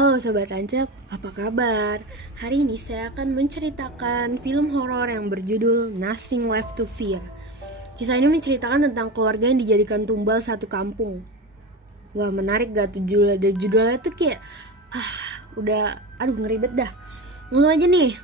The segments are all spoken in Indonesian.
Halo Sobat Lancep, apa kabar? Hari ini saya akan menceritakan film horor yang berjudul Nothing Left to Fear. Kisah ini menceritakan tentang keluarga yang dijadikan tumbal satu kampung. Wah, menarik gak tuh judulnya? Dan judulnya tuh kayak udah ngeri banget dah. Langsung aja nih.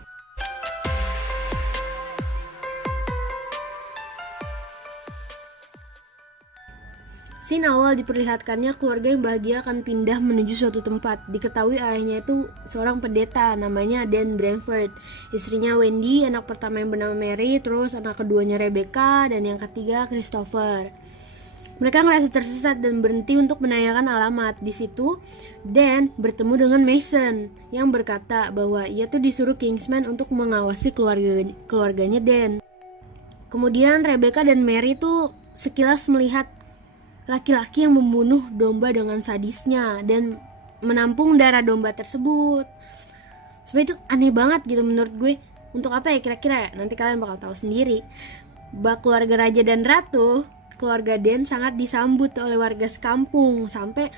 Scene awal diperlihatkannya keluarga yang bahagia akan pindah menuju suatu tempat. Diketahui ayahnya itu seorang pendeta, namanya Dan Branford. Istrinya Wendy, anak pertama yang bernama Mary, terus anak keduanya Rebecca, dan yang ketiga Christopher. Mereka ngerasa tersesat dan berhenti untuk menanyakan alamat. Di situ, Dan bertemu dengan Mason yang berkata bahwa ia tuh disuruh Kingsman untuk mengawasi keluarganya Dan. Kemudian Rebecca dan Mary tuh sekilas melihat laki-laki yang membunuh domba dengan sadisnya dan menampung darah domba tersebut. Sebenarnya itu aneh banget gitu menurut gue. Untuk apa ya kira-kira ya? Nanti kalian bakal tahu sendiri. Bak keluarga raja dan ratu, keluarga Dan sangat disambut oleh warga sekampung sampai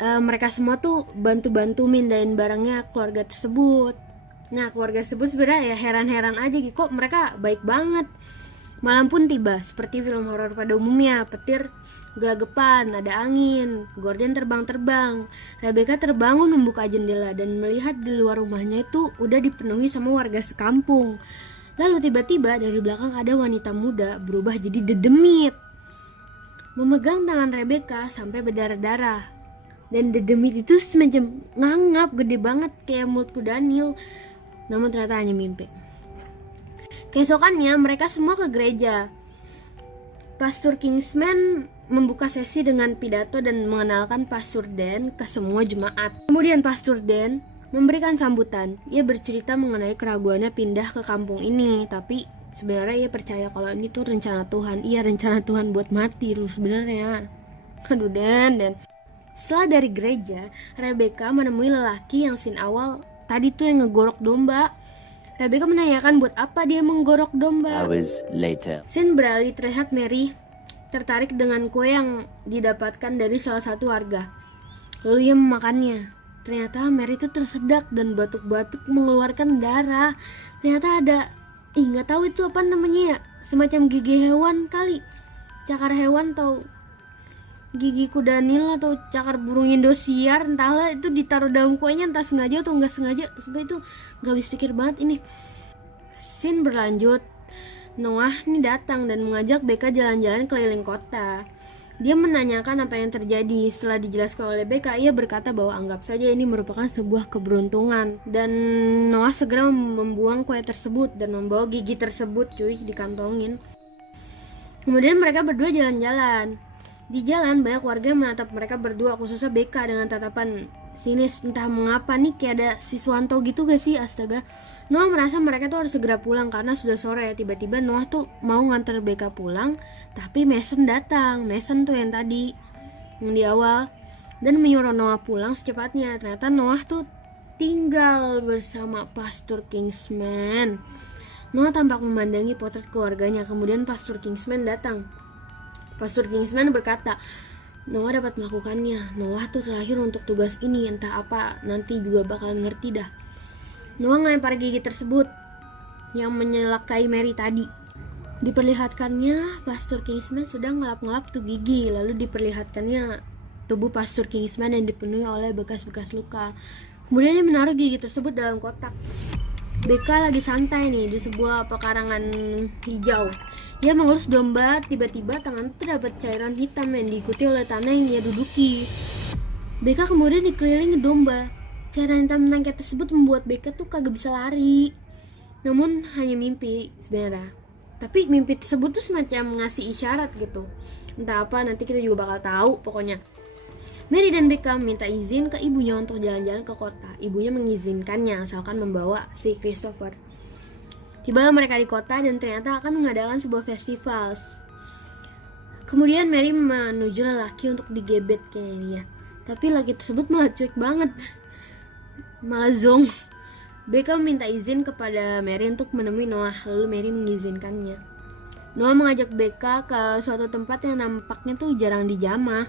mereka semua tuh bantu-bantu mindahin barangnya keluarga tersebut. Nah, keluarga tersebut sebenarnya ya heran-heran aja gitu, kok mereka baik banget. Malam pun tiba, seperti film horor pada umumnya. Petir gelagapan, ada angin, gorden terbang-terbang. Rebecca terbangun membuka jendela dan melihat di luar rumahnya itu udah dipenuhi sama warga sekampung. Lalu tiba-tiba dari belakang ada wanita muda berubah jadi dedemit, memegang tangan Rebecca sampai berdarah-darah. Dan dedemit itu semacam ngangap gede banget kayak mulutku Daniel. Namun ternyata hanya mimpi. Keesokannya mereka semua ke gereja. Pastor Kingsman membuka sesi dengan pidato dan mengenalkan Pastor Dan ke semua jemaat. Kemudian Pastor Dan memberikan sambutan. Ia bercerita mengenai keraguannya pindah ke kampung ini, tapi sebenarnya ia percaya kalau ini tuh rencana Tuhan. Iya, rencana Tuhan buat mati lu sebenarnya. Aduh Dan. Setelah dari gereja, Rebecca menemui lelaki yang scene awal tadi tuh yang ngegorok domba. Rebecca menanyakan buat apa dia menggorok domba. Hours later. Scene beralih terlihat Mary tertarik dengan kue yang didapatkan dari salah satu warga. Lalu ia memakannya. Ternyata Mary itu tersedak dan batuk-batuk mengeluarkan darah. Ternyata ada, nggak tahu itu apa namanya ya, semacam gigi hewan kali, cakar hewan atau gigi kudanil atau cakar burung Indosiar, entahlah, itu ditaruh dalam kuenya entah sengaja atau nggak sengaja. Sebenarnya itu nggak habis pikir banget ini. Scene berlanjut. Noah ini datang dan mengajak Becca jalan-jalan keliling kota. Dia menanyakan apa yang terjadi. Setelah dijelaskan oleh Becca, ia berkata bahwa anggap saja ini merupakan sebuah keberuntungan. Dan Noah segera membuang kue tersebut dan membawa gigi tersebut dikantongin. Kemudian mereka berdua jalan-jalan. Di jalan banyak warga yang menatap mereka berdua, khususnya Becca dengan tatapan sinis. Entah mengapa nih kayak ada siswanto gitu gak sih, astaga. Noah merasa mereka tuh harus segera pulang karena sudah sore. Tiba-tiba Noah tuh mau nganter Becca pulang, tapi Mason datang. Mason tuh yang tadi, yang di awal, dan menyuruh Noah pulang secepatnya. Ternyata Noah tuh tinggal bersama Pastor Kingsman. Noah tampak memandangi potret keluarganya. Kemudian Pastor Kingsman datang. Pastor Kingsman berkata, Noah dapat melakukannya. Noah tuh terakhir untuk tugas ini, entah apa, nanti juga bakalan ngerti dah. Noah ngelempar gigi tersebut yang menyelakai Mary tadi. Diperlihatkannya Pastor Kingsman sedang ngelap-ngelap tuh gigi. Lalu diperlihatkannya tubuh Pastor Kingsman yang dipenuhi oleh bekas-bekas luka. Kemudian dia menaruh gigi tersebut dalam kotak. Becca lagi santai nih di sebuah pekarangan hijau. Dia mengelus domba, tiba-tiba tangan terdapat cairan hitam yang diikuti oleh tanah yang dia duduki. Becca kemudian dikelilingi domba. Cairan hitam lengket tersebut membuat Becca tuh kagak bisa lari. Namun hanya mimpi sebenarnya. Tapi mimpi tersebut tuh semacam ngasih isyarat gitu. Entah apa, nanti kita juga bakal tahu pokoknya. Mary dan Becca minta izin ke ibunya untuk jalan-jalan ke kota. Ibunya mengizinkannya asalkan membawa si Christopher. Tibalah mereka di kota dan ternyata akan mengadakan sebuah festival. Kemudian Mary menuju lelaki untuk digebet kayaknya dia. Tapi lelaki tersebut malah cuek banget, malah zong. Becca meminta izin kepada Mary untuk menemui Noah, lalu Mary mengizinkannya. Noah mengajak Becca ke suatu tempat yang nampaknya tuh jarang dijamah.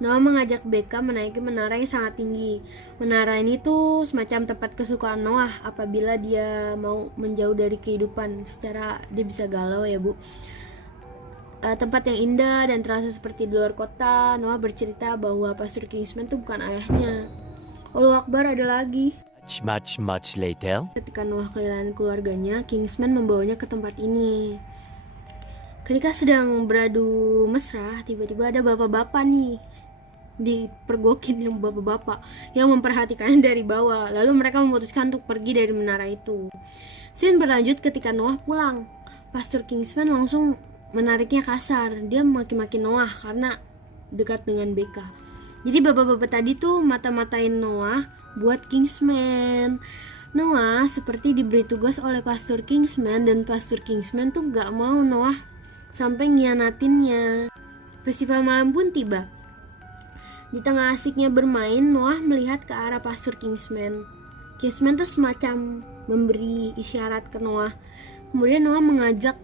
Noah mengajak Becca menaiki menara yang sangat tinggi. Menara ini tuh semacam tempat kesukaan Noah apabila dia mau menjauh dari kehidupan. Secara dia bisa galau ya bu. Tempat yang indah dan terasa seperti di luar kota. Noah bercerita bahwa Pastor Kingsman tuh bukan ayahnya. Allahu Akbar, ada lagi. Much later. Ketika Noah kehilangan keluarganya, Kingsman membawanya ke tempat ini. Ketika sedang beradu mesra, tiba-tiba ada bapak-bapak nih dipergokin yang bapak-bapak yang memperhatikannya dari bawah. Lalu mereka memutuskan untuk pergi dari menara itu. Scene berlanjut ketika Noah pulang. Pastor Kingsman langsung menariknya kasar. Dia maki-maki Noah karena dekat dengan Becca. Jadi bapak-bapak tadi tuh mata-matain Noah buat Kingsman. Noah seperti diberi tugas oleh Pastor Kingsman, dan Pastor Kingsman tuh gak mau Noah sampai ngianatinnya. Festival malam pun tiba. Di tengah asiknya bermain, Noah melihat ke arah Pastor Kingsman. Kingsman tuh semacam memberi isyarat ke Noah. Kemudian Noah mengajak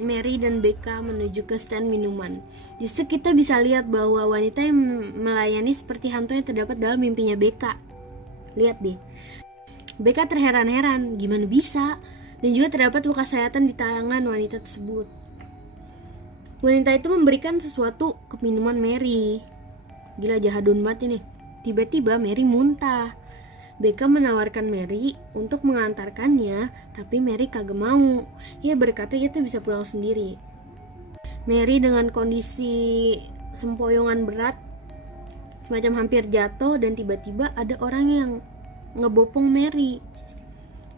Mary dan Becca menuju ke stand minuman. Justru kita bisa lihat bahwa wanita yang melayani seperti hantu yang terdapat dalam mimpinya Becca. Lihat deh. Becca terheran-heran, gimana bisa? Dan juga terdapat luka sayatan di tangan wanita tersebut. Wanita itu memberikan sesuatu ke minuman Mary. Gila, jahadun banget ini. Tiba-tiba Mary muntah. Becca menawarkan Mary untuk mengantarkannya, tapi Mary kagak mau. Ia berkata ia tuh bisa pulang sendiri. Mary dengan kondisi sempoyongan berat, semacam hampir jatuh, dan tiba-tiba ada orang yang ngebopong Mary.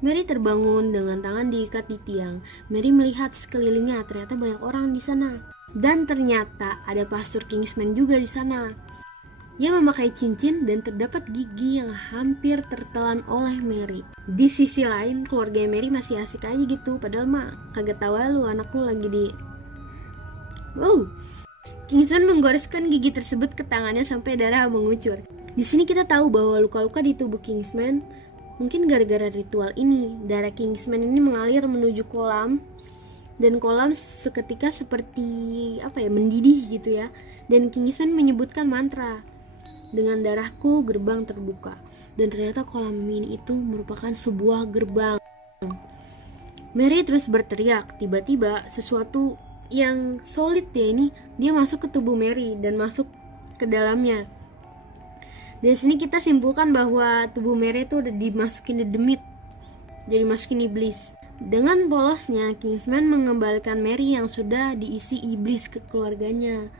Mary terbangun dengan tangan diikat di tiang. Mary melihat sekelilingnya, ternyata banyak orang di sana. Dan ternyata ada Pastor Kingsman juga di sana. Ia memakai cincin dan terdapat gigi yang hampir tertelan oleh Mary. Di sisi lain, keluarga Mary masih asik aja gitu, padahal mah kagak tahu lu anak lu lagi di... Wow. Kingsman menggoreskan gigi tersebut ke tangannya sampai darah mengucur. Di sini kita tahu bahwa luka-luka di tubuh Kingsman mungkin gara-gara ritual ini. Darah Kingsman ini mengalir menuju kolam, dan kolam seketika seperti mendidih gitu ya. Dan Kingsman menyebutkan mantra. Dengan darahku gerbang terbuka. Dan ternyata kolam ini itu merupakan sebuah gerbang. Mary terus berteriak. Tiba-tiba sesuatu yang solid dia masuk ke tubuh Mary dan masuk ke dalamnya. Dari sini kita simpulkan bahwa tubuh Mary itu udah dimasukin the demit, jadi masukin iblis. Dengan polosnya, Kingsman mengembalikan Mary yang sudah diisi iblis ke keluarganya.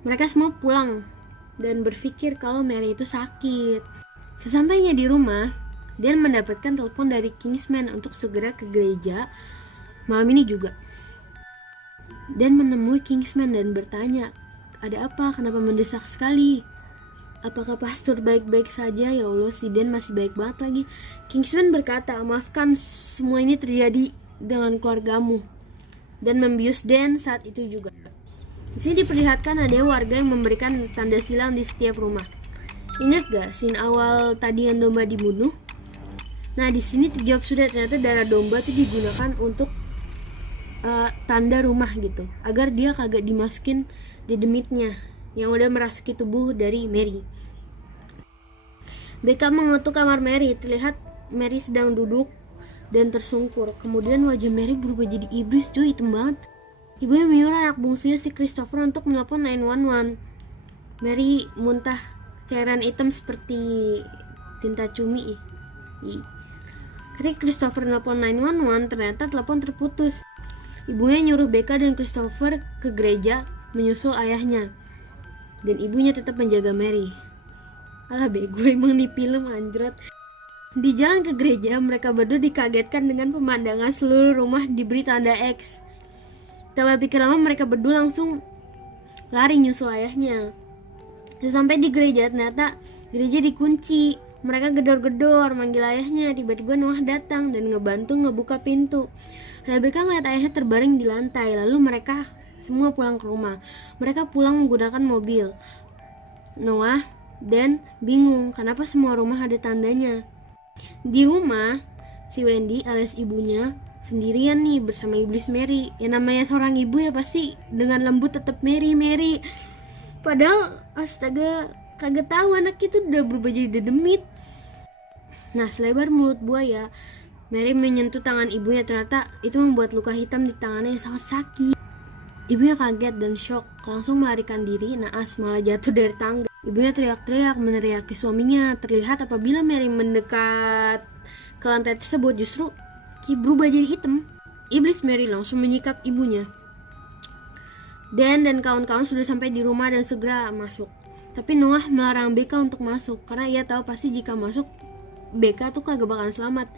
Mereka semua pulang dan berpikir kalau Mary itu sakit. Sesampainya di rumah, Dan mendapatkan telepon dari Kingsman untuk segera ke gereja malam ini juga. Dan menemui Kingsman dan bertanya, ada apa? Kenapa mendesak sekali? Apakah pastor baik-baik saja? Ya Allah, si Dan masih baik banget lagi. Kingsman berkata, maafkan semua ini terjadi dengan keluargamu. Dan membius Dan saat itu juga. Di sini diperlihatkan ada warga yang memberikan tanda silang di setiap rumah. Ingat gak scene awal tadi yang domba dibunuh? Nah di sini terjawab sudah, ternyata darah domba itu digunakan untuk tanda rumah gitu, agar dia kagak dimasukin di demitnya yang udah merasuki tubuh dari Mary. Becca mengetuk kamar Mary. Terlihat Mary sedang duduk dan tersungkur. Kemudian wajah Mary berubah jadi iblis, cuy, hitam banget. Ibunya menyuruh anak bungsunya si Christopher untuk menelpon 911. Mary muntah cairan hitam seperti tinta cumi. Ketika Christopher nelpon 911, ternyata telepon terputus. Ibunya nyuruh Becca dan Christopher ke gereja menyusul ayahnya, dan ibunya tetap menjaga Mary. Alah bego, emang nih film anjrot. Di jalan ke gereja, mereka berdua dikagetkan dengan pemandangan seluruh rumah diberi tanda X. Tanpa pikir lama, mereka berdua langsung lari nyusul ayahnya. Sesampai di gereja, ternyata gereja dikunci. Mereka gedor-gedor manggil ayahnya. Tiba-tiba Noah datang dan ngebantu ngebuka pintu. Rebecca ngeliat ayahnya terbaring di lantai. Lalu mereka semua pulang ke rumah. Mereka pulang menggunakan mobil. Noah dan bingung kenapa semua rumah ada tandanya. Di rumah, si Wendy alias ibunya sendirian nih bersama iblis Mary. Yang namanya seorang ibu ya pasti dengan lembut tetap Mary. Padahal Astaga, kagak tahu anak itu udah berubah jadi dedemit. Nah, selebar mulut buaya, Mary menyentuh tangan ibunya. Ternyata itu membuat luka hitam di tangannya yang sangat sakit. Ibunya kaget dan shock, langsung melarikan diri. Naas malah jatuh dari tangga. Ibunya teriak-teriak meneriaki suaminya. Terlihat apabila Mary mendekat ke lantai tersebut, justru Ki berubah jadi hitam. Iblis Mary langsung menyikap ibunya. Dan kawan-kawan sudah sampai di rumah dan segera masuk. Tapi Noah melarang Becca untuk masuk karena ia tahu pasti jika masuk Becca tuh kagak bakalan selamat.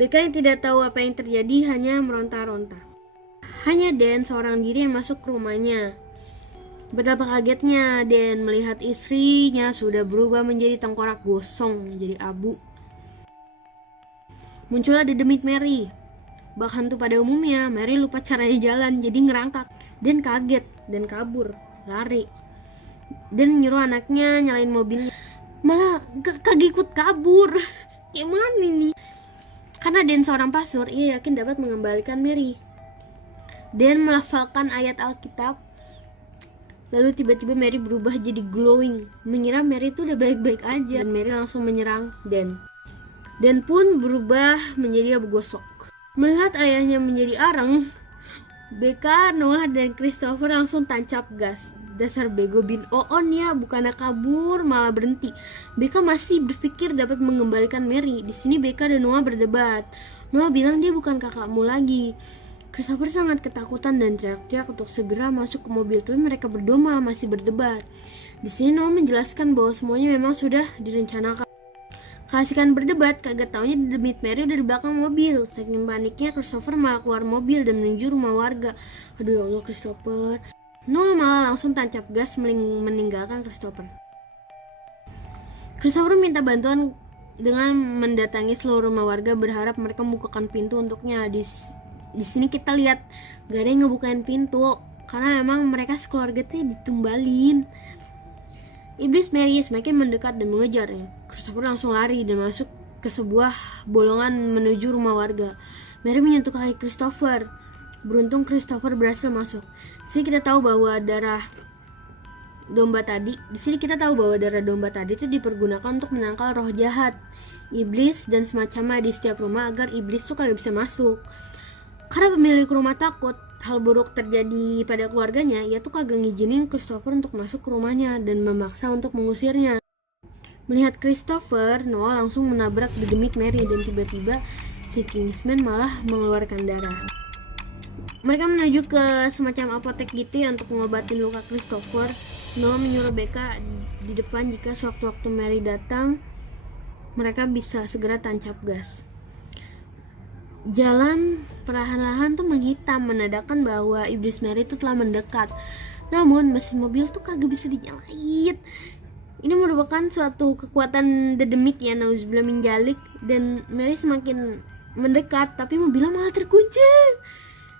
Becca yang tidak tahu apa yang terjadi hanya meronta-ronta. Hanya Dan seorang diri yang masuk ke rumahnya. Betapa kagetnya Dan melihat istrinya sudah berubah menjadi tengkorak gosong, menjadi abu. Muncullah dedemit Mary. Bahkan tuh pada umumnya Mary lupa caranya jalan, jadi ngerangkak. Dan kaget dan kabur, lari. Dan menyuruh anaknya nyalain mobilnya. Malah kagak ikut kabur. Gimana ini? Karena Dan seorang pastor, ia yakin dapat mengembalikan Mary. Dan melafalkan ayat Alkitab. Lalu tiba-tiba Mary berubah jadi glowing, mengira Mary itu udah baik-baik aja. Dan Mary langsung menyerang Dan. Dan pun berubah menjadi abu gosok. Melihat ayahnya menjadi arang, Becca, Noah, dan Christopher langsung tancap gas. Dasar bego bin Oon ya, bukannya kabur malah berhenti. Becca masih berpikir dapat mengembalikan Mary. Di sini Becca dan Noah berdebat. Noah bilang dia bukan kakakmu lagi. Christopher sangat ketakutan dan teriak-teriak untuk segera masuk ke mobil, tapi mereka berdua malah masih berdebat. Di sini Noah menjelaskan bahwa semuanya memang sudah direncanakan. Kasihkan berdebat, kagak taunya dedemit Mary udah di belakang mobil. Saking paniknya Christopher malah keluar mobil dan menuju rumah warga. Aduh ya Allah Christopher. Noah malah langsung tancap gas meninggalkan Christopher. Christopher minta bantuan dengan mendatangi seluruh rumah warga berharap mereka membukakan pintu untuknya. Di sini kita lihat gak ada yang ngebukain pintu karena memang mereka sekeluarga tuh ditumbalin. Iblis Mary semakin mendekat dan mengejarnya. Christopher langsung lari dan masuk ke sebuah bolongan menuju rumah warga. Mary menyentuh kaki Christopher. Beruntung Christopher berhasil masuk. Di sini kita tahu bahwa darah domba tadi itu dipergunakan untuk menangkal roh jahat, iblis dan semacamnya di setiap rumah agar iblis tuh kagak bisa masuk. Karena pemilik rumah takut hal buruk terjadi pada keluarganya, ia tuh kagak ngizinin Christopher untuk masuk ke rumahnya dan memaksa untuk mengusirnya. Melihat Christopher, Noah langsung menabrak dedemit Mary dan tiba-tiba si Kingsman malah mengeluarkan darah. Mereka menuju ke semacam apotek gitu ya untuk mengobatin luka Christopher. Noah menyuruh Becca di depan jika sewaktu-waktu Mary datang, mereka bisa segera tancap gas. Jalan perlahan-lahan tuh menghitam, menandakan bahwa iblis Mary itu telah mendekat. Namun mesin mobil tuh kagak bisa dinyalain. Ini merupakan suatu kekuatan dedemit ya, nauzubillah min dzalik. Dan Mary semakin mendekat, tapi mobilnya malah terkunci.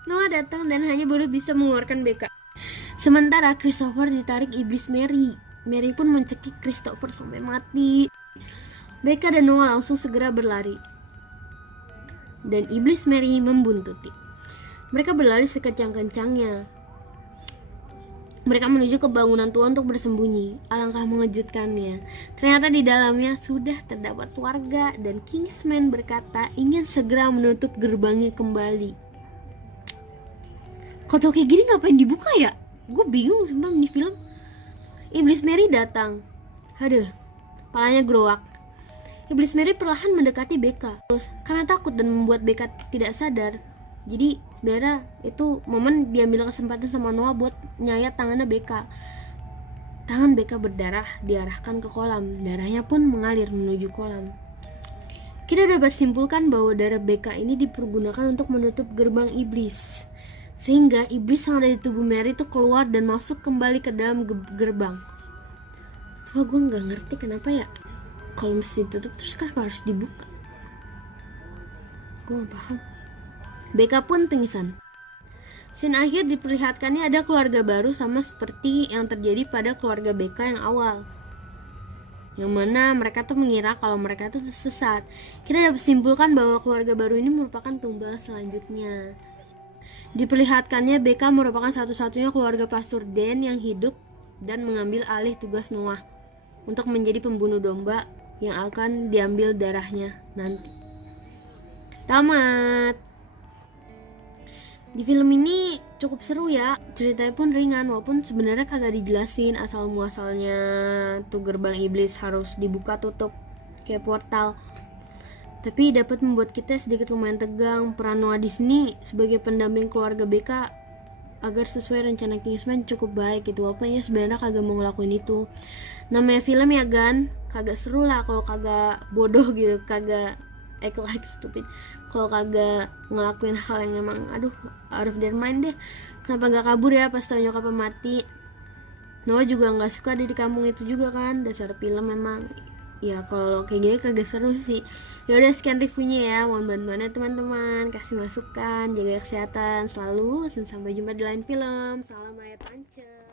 Noah datang dan hanya baru bisa mengeluarkan Becca. Sementara Christopher ditarik iblis Mary. Mary pun mencekik Christopher sampai mati. Becca dan Noah langsung segera berlari. Dan iblis Mary membuntuti. Mereka berlari sekencang-kencangnya. Mereka menuju ke bangunan tua untuk bersembunyi. Alangkah mengejutkannya, ternyata di dalamnya sudah terdapat warga dan Kingsman berkata ingin segera menutup gerbangnya kembali. Kalau kayak gini ngapain dibuka ya? Gue bingung sebenarnya di film. Iblis Mary datang. Aduh, palanya growak. Iblis Mary perlahan mendekati Becca. Karena takut dan membuat Becca tidak sadar. Jadi sebenarnya itu momen diambil kesempatan sama Noah buat nyayat tangannya Becca. Tangan Becca berdarah diarahkan ke kolam. Darahnya pun mengalir menuju kolam. Kita dapat simpulkan bahwa darah Becca ini dipergunakan untuk menutup gerbang iblis. Sehingga iblis yang ada di tubuh Mary itu keluar dan masuk kembali ke dalam gerbang. Wah, gue gak ngerti kenapa ya kalau mesti ditutup terus kenapa harus dibuka. Gue gak paham. Becca pun pingsan. Scene akhir diperlihatkannya ada keluarga baru sama seperti yang terjadi pada keluarga Becca yang awal. Yang mana mereka tuh mengira kalau mereka tuh sesat. Kita dapat simpulkan bahwa keluarga baru ini merupakan tumbal selanjutnya. Diperlihatkannya Becca merupakan satu-satunya keluarga Pastor Dan yang hidup dan mengambil alih tugas Noah untuk menjadi pembunuh domba yang akan diambil darahnya nanti. Tamat. Di film ini cukup seru ya, ceritanya pun ringan walaupun sebenarnya kagak dijelasin asal muasalnya tuh gerbang iblis harus dibuka tutup kayak portal. Tapi dapat membuat kita sedikit lumayan tegang. Peran Noah di sini sebagai pendamping keluarga BK agar sesuai rencana Kingsman cukup baik gitu, walaupun ya sebenarnya kagak mau ngelakuin itu. Namanya film ya Gan, kagak seru lah kalau kagak bodoh gitu, kagak act like stupid, kalau kagak ngelakuin hal yang emang aduh out of their mind deh. Kenapa gak kabur ya pas tau nyokapnya mati? Noah juga gak suka di kampung itu juga kan, dasar film memang. Ya kalau kayak gini kagak seru sih. Ya udah, sekian reviewnya ya, mohon bantuannya teman-teman, kasih masukan, jaga kesehatan selalu, dan sampai jumpa di lain film. Salam Ayat Anca.